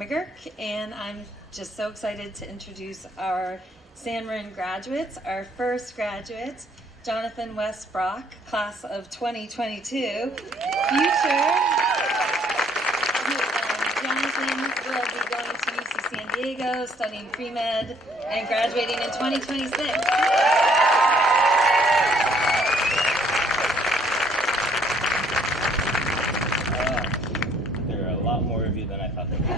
McGurk, and I'm just so excited to introduce our San Marin graduates, our first graduate, Jonathan West Brock, class of 2022. Jonathan will be going to UC San Diego, studying pre-med, and graduating in 2026. There are a lot more of you than I thought there would be.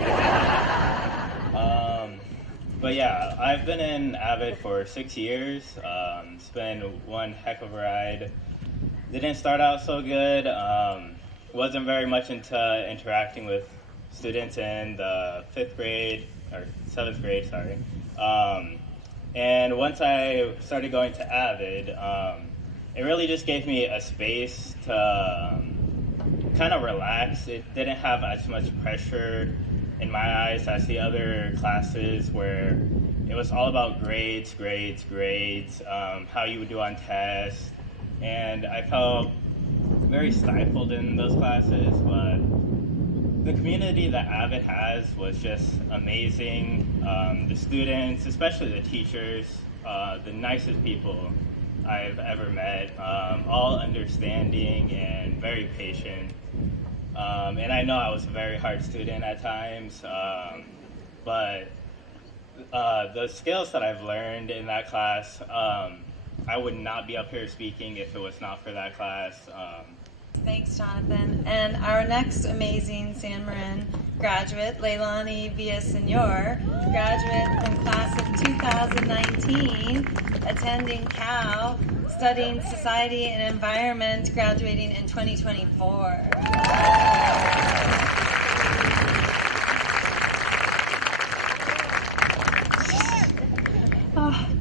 But yeah, I've been in AVID for 6 years. It's been one heck of a ride. Didn't start out so good. Wasn't very much into interacting with students in the 7th grade, sorry. And once I started going to AVID, it really just gave me a space to kind of relax. It didn't have as much pressure in my eyes as the other classes where it was all about grades, how you would do on tests, and I felt very stifled in those classes, but the community that AVID has was just amazing. The students, especially the teachers, the nicest people I've ever met, all understanding and very patient. And I know I was a very hard student at times, but the skills that I've learned in that class, I would not be up here speaking if it was not for that class. Thanks, Jonathan. And our next amazing San Marin graduate, Leilani Villasenor, graduate from class of 2019, attending Cal, studying Society and Environment, graduating in 2024.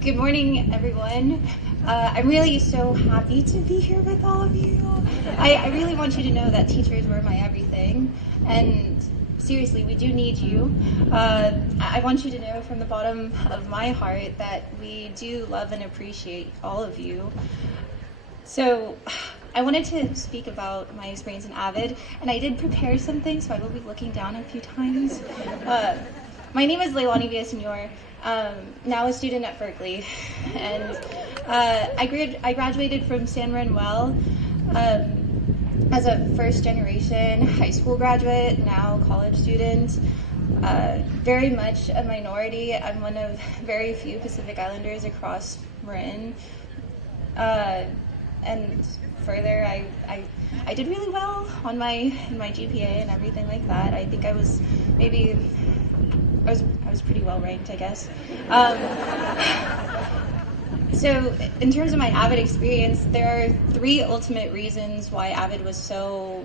Good morning, everyone. I'm really so happy to be here with all of you. I really want you to know that teachers were my everything, and seriously, we do need you. I want you to know from the bottom of my heart that we do love and appreciate all of you. So I wanted to speak about my experience in AVID, and I did prepare something, so I will be looking down a few times. My name is Leilani Villasenor. Now a student at Berkeley, and I graduated from San Marin as a first generation high school graduate, now college student. Very much a minority. I'm one of very few Pacific Islanders across Marin, and further, I did really well on my GPA and everything like that. I think I was pretty well ranked, I guess. So in terms of my AVID experience, there are 3 ultimate reasons why AVID was so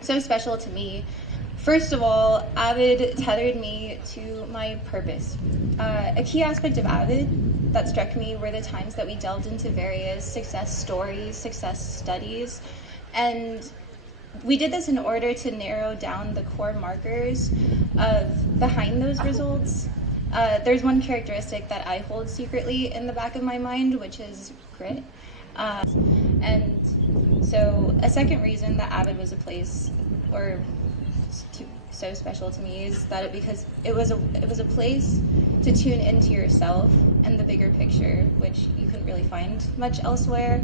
special to me. First of all, AVID tethered me to my purpose. A key aspect of AVID that struck me were the times that we delved into various success stories, success studies, and we did this in order to narrow down the core markers behind those results. There's one characteristic that I hold secretly in the back of my mind, which is grit. And so a second reason that AVID was a place so special to me is that because it was a place to tune into yourself and the bigger picture, which you couldn't really find much elsewhere.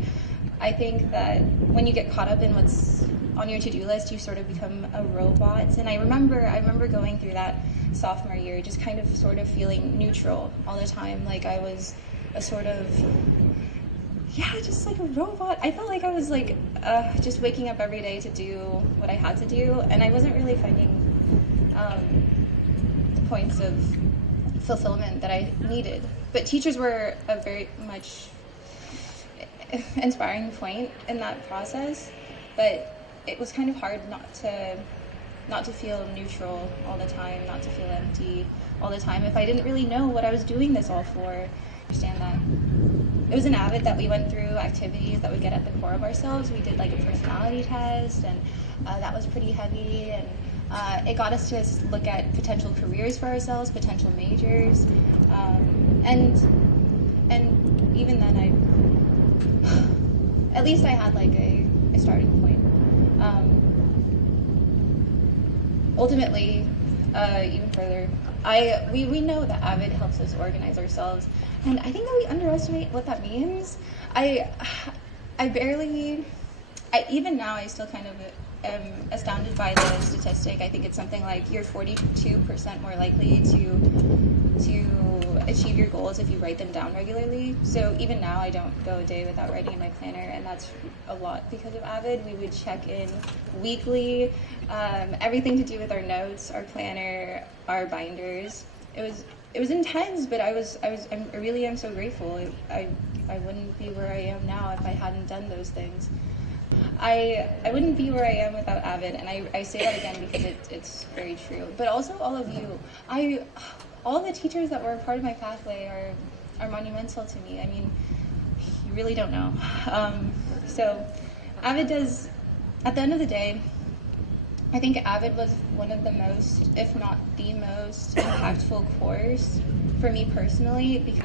I think that when you get caught up in what's on your to-do list, you sort of become a robot. And I remember going through that sophomore year, just kind of sort of feeling neutral all the time, like I was a sort of, just like a robot. I felt like I was like just waking up every day to do what I had to do, and I wasn't really finding the points of fulfillment that I needed. But teachers were a very much inspiring point in that process, but it was kind of hard not to feel neutral all the time, not to feel empty all the time if I didn't really know what I was doing this all for. Understand that it was an AVID that we went through activities that would get at the core of ourselves. We did like a personality test, and that was pretty heavy, and it got us to look at potential careers for ourselves, potential majors, and even then at least I had like a starting point. Ultimately, even further. We know that AVID helps us organize ourselves, and I think that we underestimate what that means. Even now, I still kind of am astounded by the statistic. I think it's something like you're 42% more likely to achieve your goals if you write them down regularly. So even now, I don't go a day without writing in my planner, and that's a lot because of AVID. We would check in weekly, everything to do with our notes, our planner, our binders. It was intense, but I really am so grateful. I wouldn't be where I am now if I hadn't done those things. I wouldn't be where I am without AVID, and I say that again because it's very true. But also all of you. All the teachers that were a part of my pathway are monumental to me. I mean, you really don't know. So AVID does, at the end of the day, I think AVID was one of the most, if not the most, impactful course for me personally.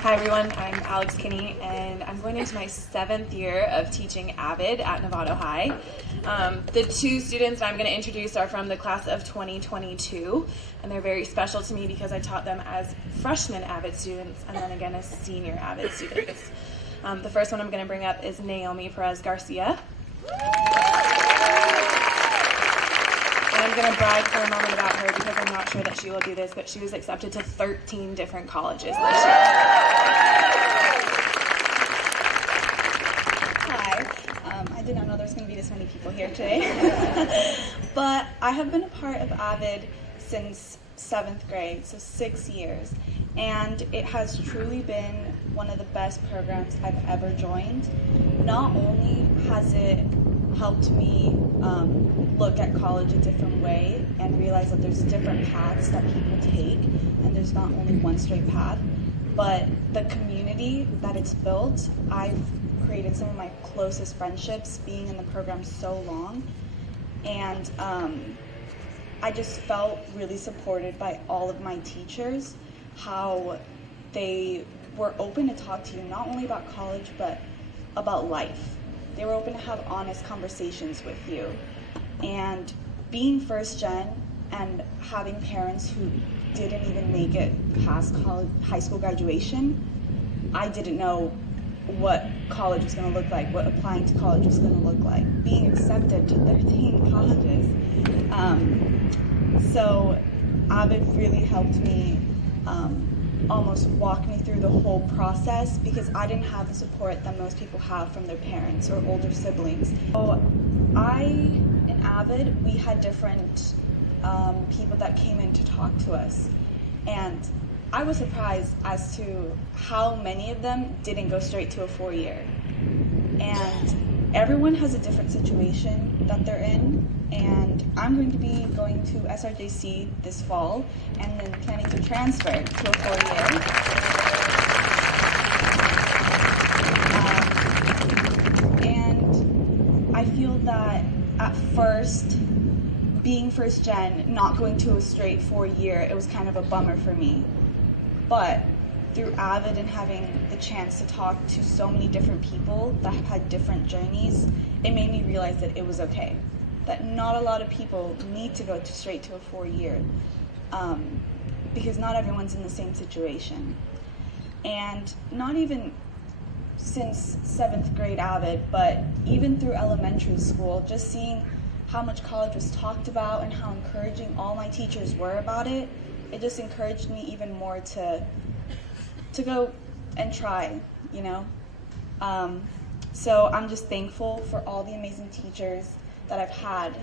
Hi everyone, I'm Alex Kinney, and I'm going into my 7th year of teaching AVID at Novato High. The two students that I'm going to introduce are from the class of 2022, and they're very special to me because I taught them as freshman AVID students and then again as senior AVID students. The first one I'm going to bring up is Naomi Perez Garcia. And I'm going to brag for a moment about her because I'm not sure that she will do this, but she was accepted to 13 different colleges this year. Hi. I did not know there was going to be this many people here today. But I have been a part of AVID since 7th grade, so 6 years. And it has truly been one of the best programs I've ever joined. Not only has it helped me look at college a different way and realize that there's different paths that people take and there's not only one straight path, but the community that it's built, I've created some of my closest friendships being in the program so long, and I just felt really supported by all of my teachers, how they were open to talk to you not only about college but about life. They were open to have honest conversations with you. And being first gen and having parents who didn't even make it past high school graduation, I didn't know what college was going to look like, what applying to college was going to look like, being accepted to 13 colleges. So AVID really helped me almost walk me through the whole process because I didn't have the support that most people have from their parents or older siblings. So in AVID, we had different people that came in to talk to us, and I was surprised as to how many of them didn't go straight to a 4-year. And everyone has a different situation that they're in, and I'm going to be going to SRJC this fall and then planning to transfer to a 4-year. And I feel that at first, being first gen, not going to a straight 4-year, it was kind of a bummer for me. But through AVID and having the chance to talk to so many different people that have had different journeys, it made me realize that it was okay. That not a lot of people need to go straight to a 4-year because not everyone's in the same situation. And not even since 7th grade AVID, but even through elementary school, just seeing how much college was talked about and how encouraging all my teachers were about it, it just encouraged me even more to go and try, you know? So I'm just thankful for all the amazing teachers that I've had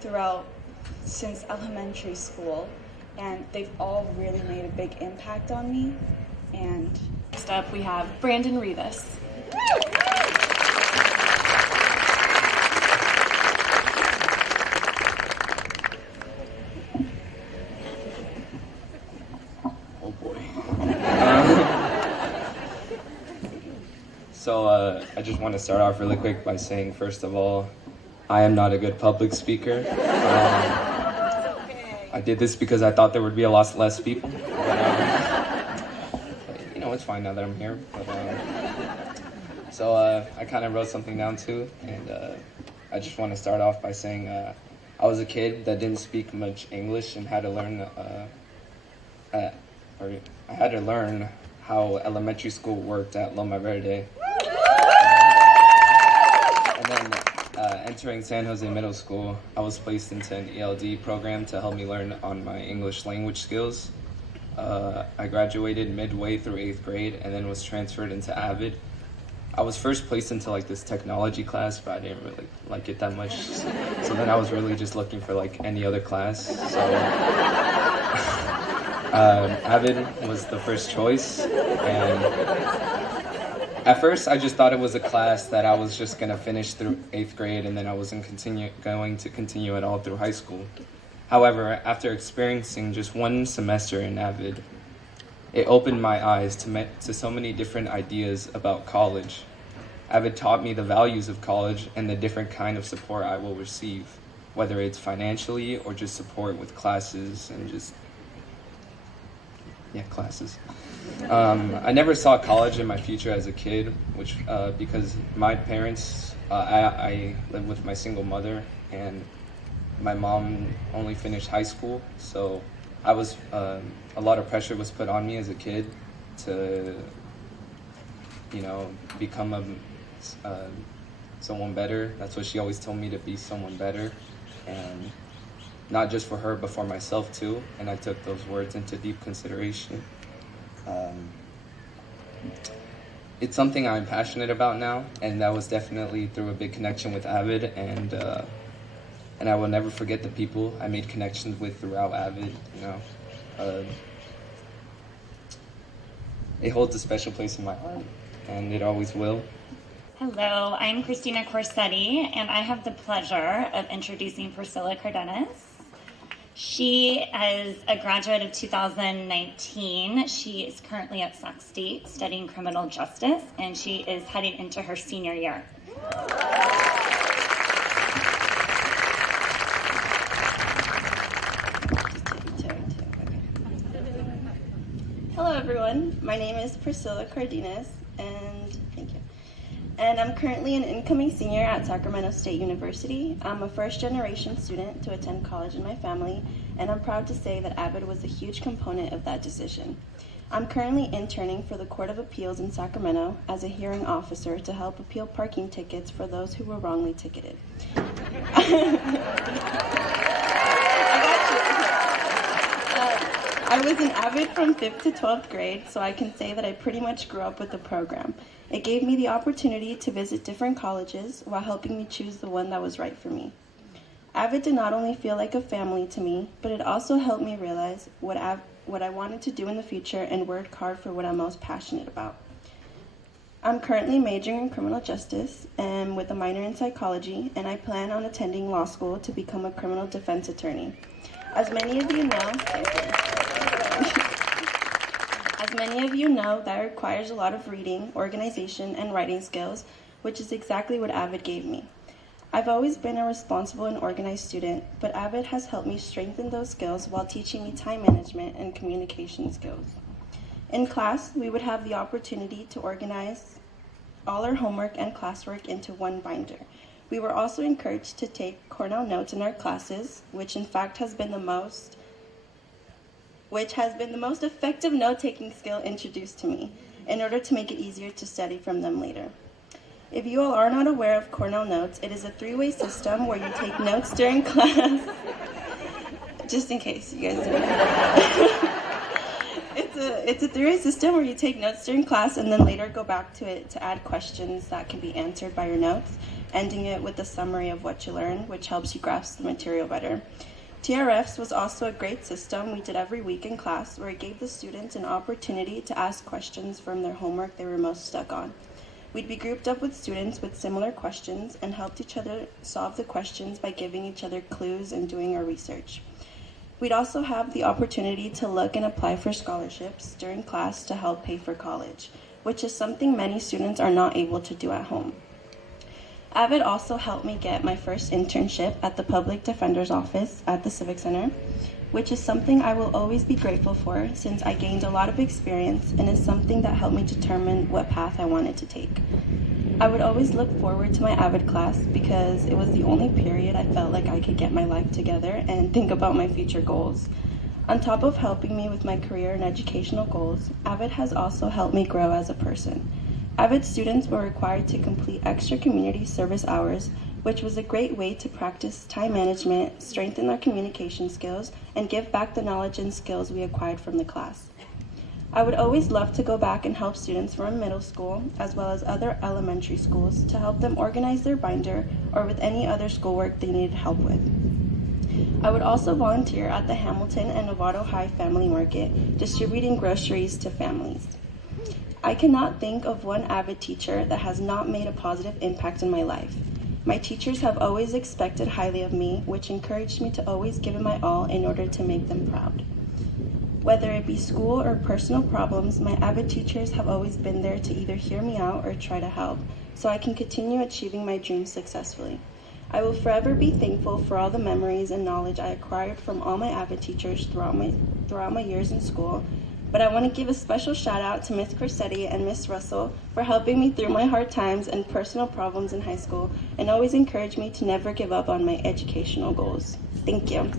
throughout since elementary school, and they've all really made a big impact on me. And Next up, we have Brandon Rivas. Oh boy. So I just want to start off really quick by saying, first of all, I am not a good public speaker. I did this because I thought there would be a lot less people. But, you know, it's fine now that I'm here. But, so I kind of wrote something down too, and I just want to start off by saying I was a kid that didn't speak much English and had to learn, I had to learn how elementary school worked at Loma Verde. And then entering San Jose Middle School, I was placed into an ELD program to help me learn on my English language skills. I graduated midway through 8th grade and then was transferred into AVID. I was first placed into like this technology class, but I didn't really like it that much. So then I was really just looking for like any other class. So AVID was the first choice, and at first I just thought it was a class that I was just gonna finish through 8th grade, and then I wasn't going to continue it all through high school. However, after experiencing just one semester in AVID, it opened my eyes to so many different ideas about college. AVID taught me the values of college and the different kind of support I will receive, whether it's financially or just support with classes and just, classes. I never saw college in my future as a kid, which because my parents, I live with my single mother, and my mom only finished high school, so I was a lot of pressure was put on me as a kid to, become someone better. That's what she always told me, to be someone better, and not just for her, but for myself too. And I took those words into deep consideration. It's something I'm passionate about now, and that was definitely through a big connection with AVID, and I will never forget the people I made connections with throughout AVID. It holds a special place in my heart, and it always will. Hello, I'm Christina Corsetti, and I have the pleasure of introducing Priscilla Cardenas. She is a graduate of 2019. She is currently at Sac State studying criminal justice, and she is heading into her senior year. Hello everyone, my name is Priscilla Cardenas, and thank you. And I'm currently an incoming senior at Sacramento State University. I'm a first-generation student to attend college in my family, and I'm proud to say that AVID was a huge component of that decision. I'm currently interning for the Court of Appeals in Sacramento as a hearing officer to help appeal parking tickets for those who were wrongly ticketed. I was an AVID from 5th to 12th grade, so I can say that I pretty much grew up with the program. It gave me the opportunity to visit different colleges while helping me choose the one that was right for me. AVID did not only feel like a family to me, but it also helped me realize what I wanted to do in the future and work hard for what I'm most passionate about. I'm currently majoring in criminal justice and with a minor in psychology, and I plan on attending law school to become a criminal defense attorney. As many of you know, that requires a lot of reading, organization, and writing skills, which is exactly what AVID gave me. I've always been a responsible and organized student, but AVID has helped me strengthen those skills while teaching me time management and communication skills. In class, we would have the opportunity to organize all our homework and classwork into one binder. We were also encouraged to take Cornell notes in our classes, which in fact has been the most effective note-taking skill introduced to me, in order to make it easier to study from them later. If you all are not aware of Cornell Notes, it is a three-way system where you take notes during class. Just in case you guys don't know. It's a three-way system where you take notes during class and then later go back to it to add questions that can be answered by your notes, ending it with a summary of what you learned, which helps you grasp the material better. TRFs was also a great system we did every week in class, where it gave the students an opportunity to ask questions from their homework they were most stuck on. We'd be grouped up with students with similar questions and helped each other solve the questions by giving each other clues and doing our research. We'd also have the opportunity to look and apply for scholarships during class to help pay for college, which is something many students are not able to do at home. AVID also helped me get my first internship at the Public Defender's Office at the Civic Center, which is something I will always be grateful for since I gained a lot of experience and is something that helped me determine what path I wanted to take. I would always look forward to my AVID class because it was the only period I felt like I could get my life together and think about my future goals. On top of helping me with my career and educational goals, AVID has also helped me grow as a person. AVID students were required to complete extra community service hours, which was a great way to practice time management, strengthen our communication skills, and give back the knowledge and skills we acquired from the class. I would always love to go back and help students from middle school as well as other elementary schools to help them organize their binder or with any other schoolwork they needed help with. I would also volunteer at the Hamilton and Novato High Family Market, distributing groceries to families. I cannot think of one AVID teacher that has not made a positive impact in my life. My teachers have always expected highly of me, which encouraged me to always give it my all in order to make them proud. Whether it be school or personal problems, my AVID teachers have always been there to either hear me out or try to help, so I can continue achieving my dreams successfully. I will forever be thankful for all the memories and knowledge I acquired from all my AVID teachers throughout my years in school, but I want to give a special shout out to Ms. Corsetti and Ms. Russell for helping me through my hard times and personal problems in high school and always encourage me to never give up on my educational goals. Thank you.